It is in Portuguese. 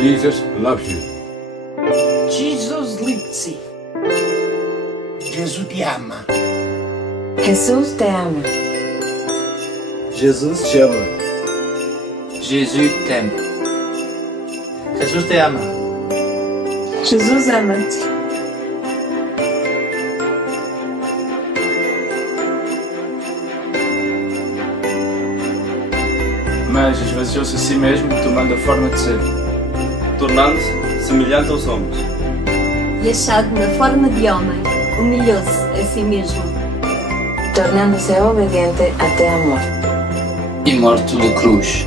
Jesus loves you. Jesus liebt Sie. Gesù ti ama. Jesus te ama. Jesus te ama. Jesus t'aime. Jesus te ama. Jesus ama-te. Mas esvaziou-se a si mesmo, tomando a forma de ser, tornando-se semelhante aos homens. E achado na forma de homem, humilhou-se a si mesmo, tornando-se obediente até a morte. E morto na cruz.